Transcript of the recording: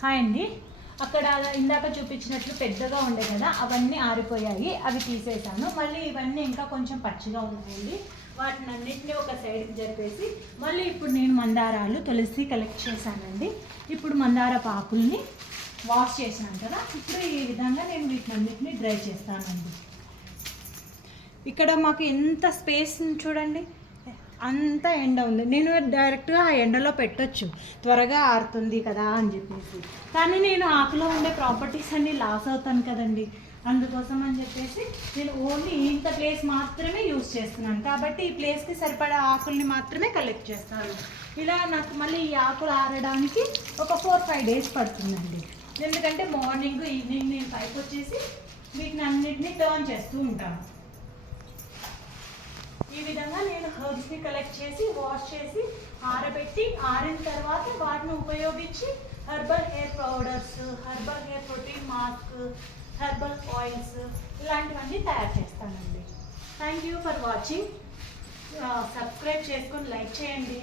Hi అండి. అక్కడ ఇందాక చూపించినట్లు పెద్దగా ఉండే కదా, అవన్నీ ఆరిపోయాయి, అవి తీసేసాను. మళ్ళీ ఇవన్నీ ఇంకా కొంచెం పచ్చిగా ఉన్నాయండి, వాటిని అన్నింటినీ ఒక సైడ్కి జరిపేసి మళ్ళీ ఇప్పుడు నేను మందారాలు, తులసి కలెక్ట్ చేశానండి. ఇప్పుడు మందార పాకుల్ని వాష్ చేసినాను కదా, ఇప్పుడు ఈ విధంగా నేను వీటినన్నిటిని డ్రై చేస్తానండి. ఇక్కడ మాకు ఎంత స్పేస్ చూడండి, అంత ఎండ ఉంది. నేను డైరెక్ట్గా ఆ ఎండలో పెట్టొచ్చు, త్వరగా ఆరుతుంది కదా అని చెప్పేసి, కానీ నేను ఆకులో ఉండే ప్రాపర్టీస్ అన్నీ లాస్ అవుతాను కదండి. అందుకోసం అని చెప్పేసి నేను ఓన్లీ ఇంత ప్లేస్ మాత్రమే యూజ్ చేస్తున్నాను. కాబట్టి ఈ ప్లేస్కి సరిపడా ఆకుల్ని మాత్రమే కలెక్ట్ చేస్తాను. ఇలా నాకు మళ్ళీ ఈ ఆకులు ఆరడానికి ఒక 4-5 డేస్ పడుతుందండి. ఎందుకంటే మార్నింగ్ ఈవినింగ్ నేను పైకి వచ్చేసి వీటిని అన్నింటినీ టర్న్ చేస్తూ ఉంటాను. ఈ విధంగా నేను హెర్బ్స్ని కలెక్ట్ చేసి వాష్ చేసి ఆరబెట్టి, ఆరిన తర్వాత వాటిని ఉపయోగించి herbal hair powders, herbal hair protein mask, herbal oils ఇలాంటివన్నీ తయారు చేస్తానండి. Thank you for watching. Subscribe చేసుకొని లైక్ చేయండి.